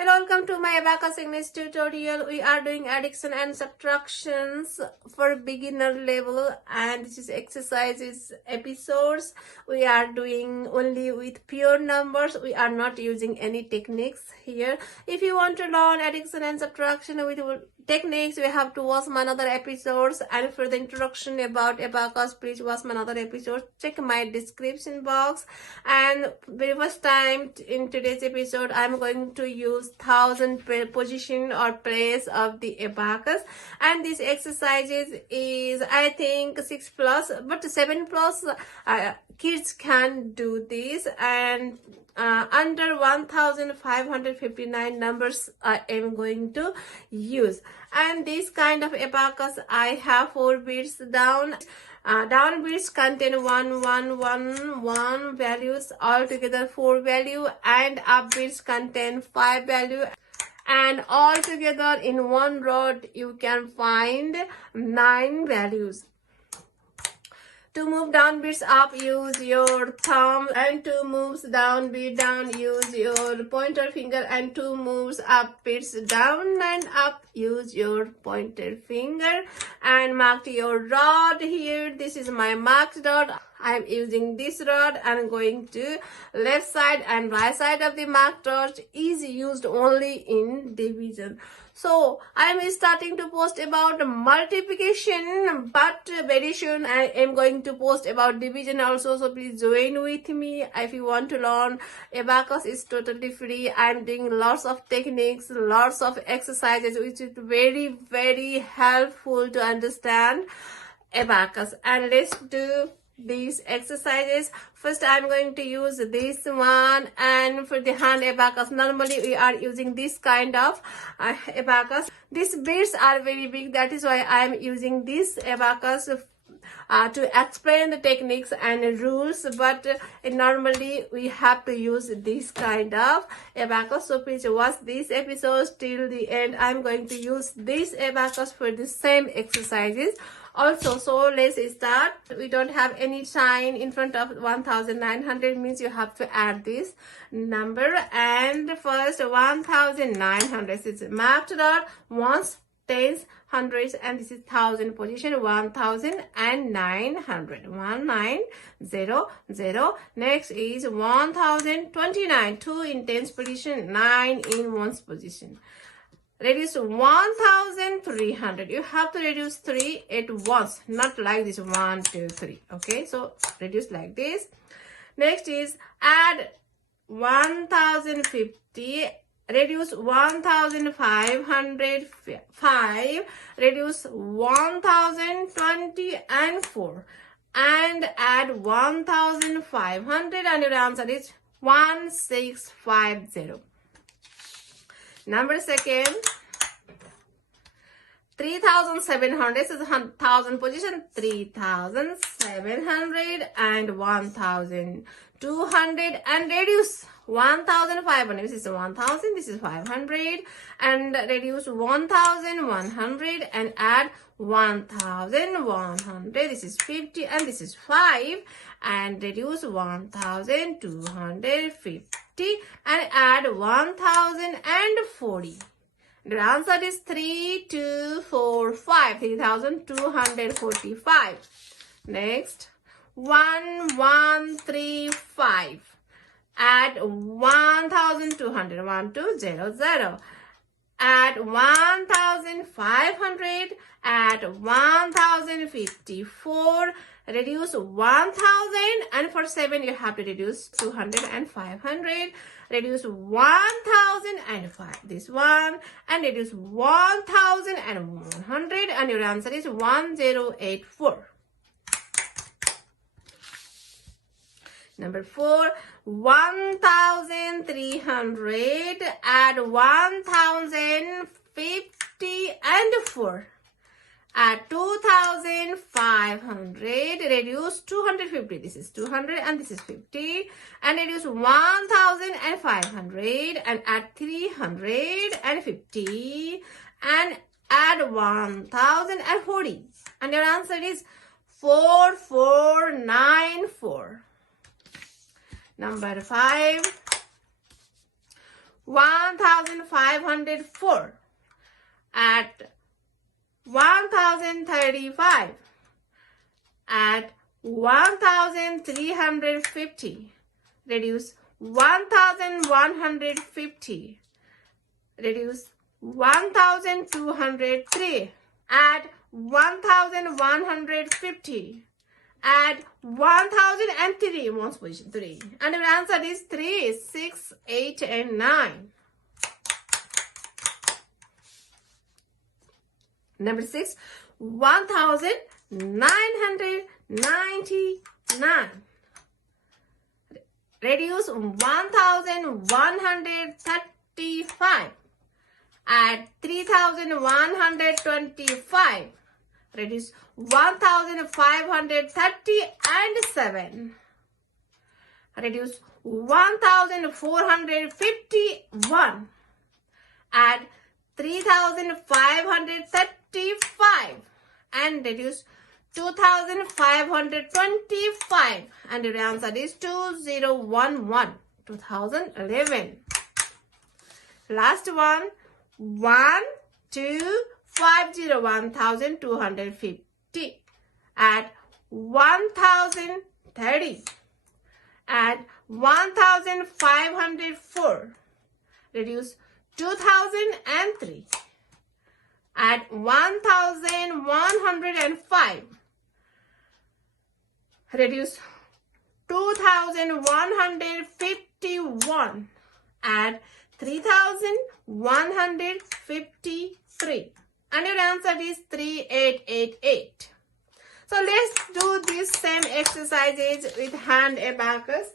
Hello, welcome to my Abacus English tutorial. We are doing addition and subtractions for beginner level, and this is exercises episodes. We are doing only with pure numbers. We are not using any techniques here. If you want to learn addition and subtraction with techniques, we have to watch my other episodes, and for the introduction about Abacus, please watch my other episodes. Check my description box. And very first time in today's episode, I'm going to use 1000 position or place of the abacus, and this exercises is I think 6 plus, but 7 plus kids can do this, and under 1559 numbers I am going to use. And this kind of abacus, I have 4 bits down. Down bits contain 1, 1, 1, 1 values, altogether 4 value, and up bits contain 5 value, and altogether in one rod you can find 9 values. To move down bits up, use your thumb, and to moves down bit down, use your pointer finger, and to moves up bits down and up, use your pointer finger, and mark your rod here. This is my marked rod. I'm using this rod and going to left side, and right side of the marked rod is used only in division. So I'm starting to post about multiplication, but very soon I am going to post about division also. So please join with me if you want to learn. Abacus is totally free. I'm doing lots of techniques, lots of exercises, which is very helpful to understand abacus. And let's do these exercises. First, I'm going to use this one, and for the hand abacus, normally we are using this kind of abacus. These bits are very big, that is why I am using this abacus to explain the techniques and rules, but normally we have to use this kind of abacus. So please watch this episode till the end. I'm going to use this abacus for the same exercises also. So let's start. We don't have any sign in front of 1900, means you have to add this number. And first 1900 is marked out ones, tens, hundreds, and this is thousand position. 1900, 1900. Next is 1029, 2 in tens position, 9 in ones position. Reduce 1300. You have to reduce 3 at once, not like this 1, 2, 3. Okay, so reduce like this. Next is add 1050. Reduce 1505. Reduce 1020 and 4. And add 1500, and your answer is 1650. Number second, 3700. This is 1000 position. 3700 and 1200, and reduce 1500. This is 1000. This is 500, and reduce 1100 and add 1100. This is 50, and this is 5, and reduce 1250 and add 1040. The answer is 3245. 3245. Next, 1135. Add 1200. 1200. Add 1500. Add 1054. Reduce 1000, and for 7 you have to reduce 200 and 500. Reduce 1005, this one, and reduce 1100, and your answer is 1084. Number 4, 1300. Add 1050 and 4. Add 2500, reduce 250. This is 200 and this is 50, and reduce 1500 and add 350 and add 1040, and your answer is 4494. Number 5, 1504. Add 1035. Add 1350. Reduce 1150. Reduce 1203. Add 1150. Add 1003. One's position 3. And your answer is 3, 6, 8, and 9. Number 6, 1999. Reduce 1135. Add 3125. Reduce 1530 and 7. Reduce 1451. Add 3535 and reduce 2525, and your answer is 2011. 2011. Last one, 1250, 1250. Add 1030. Add 1504. Reduce 2003. Add 1105. Reduce 2151. Add 3153. And your answer is 3888. So let's do these same exercises with hand abacus.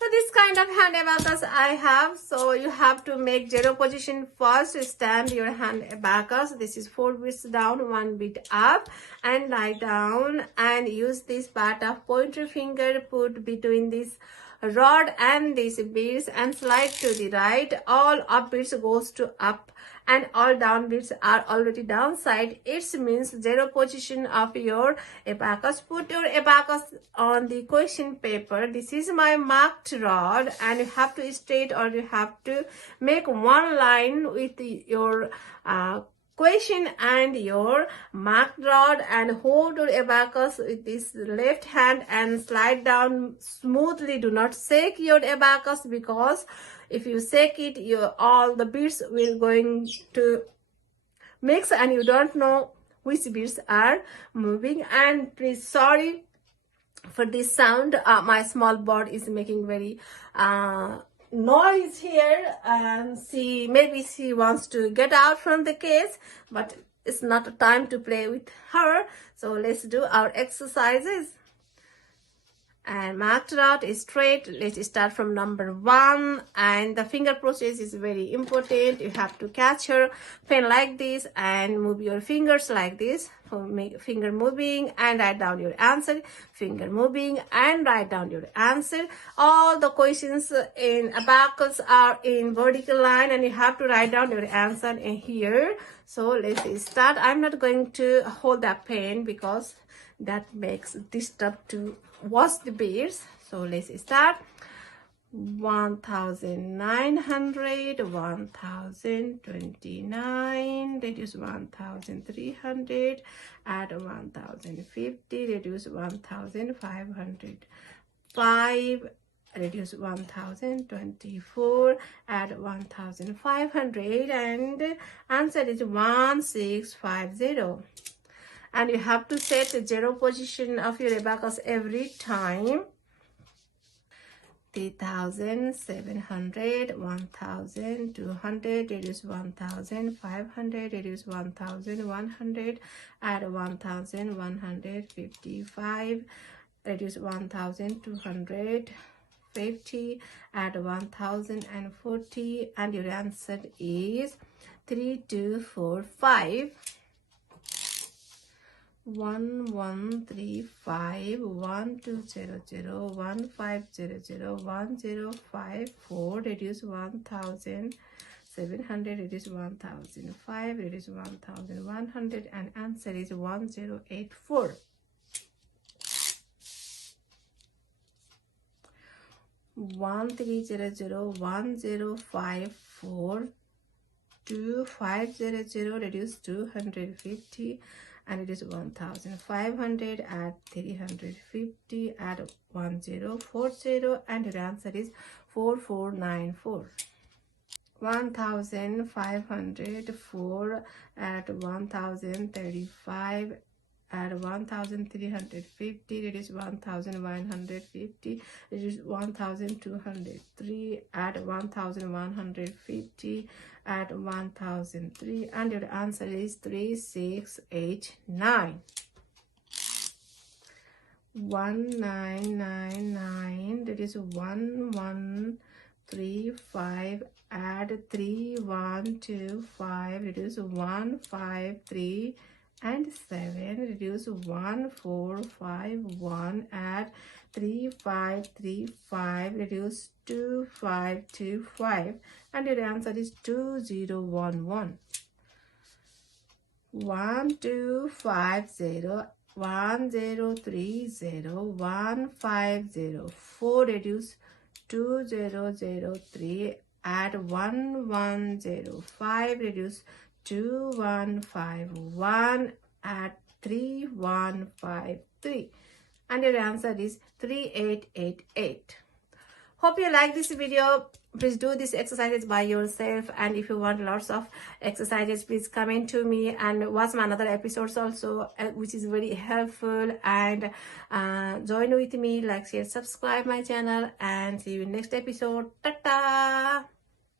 So this kind of hand abacus I have. So you have to make zero position first. Stand your hand abacus. This is 4 bits down, 1 bit up, and lie down, and use this part of pointer finger, put between this rod and these beads, and slide to the right. All up bits goes to up, and all down bits are already downside. It means zero position of your abacus. Put your abacus on the question paper. This is my marked rod, and you have to straight, or you have to make one line with your question and your marked rod, and hold your abacus with this left hand and slide down smoothly. Do not shake your abacus, because if you shake it, all the beads will going to mix, and you don't know which beads are moving. And please, sorry for this sound. My small bird is making very noise here, and maybe she wants to get out from the cage, but it's not a time to play with her. So let's do our exercises. And marked rod is straight. Let's start from number 1, and the finger process is very important. You have to catch your pen like this and move your fingers like this. Finger moving and write down your answer. Finger moving and write down your answer. All the questions in abacus are in vertical line, and you have to write down your answer in here. So let's start. I'm not going to hold that pen because that makes disturb to watch the beads. So let's start. 1900, 1029, reduce 1300, add 1050, reduce 1505, reduce 1024, add 1500, and answer is 1650. And you have to set the zero position of your abacus every time. 3700, 1200, reduce 1500, reduce 1100, add 1155, reduce 1250, add 1040, and your answer is 3245. 1135, 1200, 1500, 1054, reduce 1700, reduce 1005, reduce 1100, and answer is 1084. 1300 1054 2500 reduce 250 and it is 1500 add 350 add 1040 and your answer is 4494. 1504 at 1035 at 1350 it is 1150 it is 1203 at 1150 at 1003 and your answer is 3689. 1999 that is 1135 add 3125 reduce 153 and 7 reduce 1451 add 3535 reduce 2525 and your answer is 2011. 1250 1030 1504 reduce 2003 add 1105 reduce 2151 add 3153 and your answer is 3888. Hope you like this video. Please do these exercises by yourself, and if you want lots of exercises, please comment to me and watch my another episodes also, which is very helpful, and join with me, like, share, subscribe my channel, and see you in next episode. Ta-ta.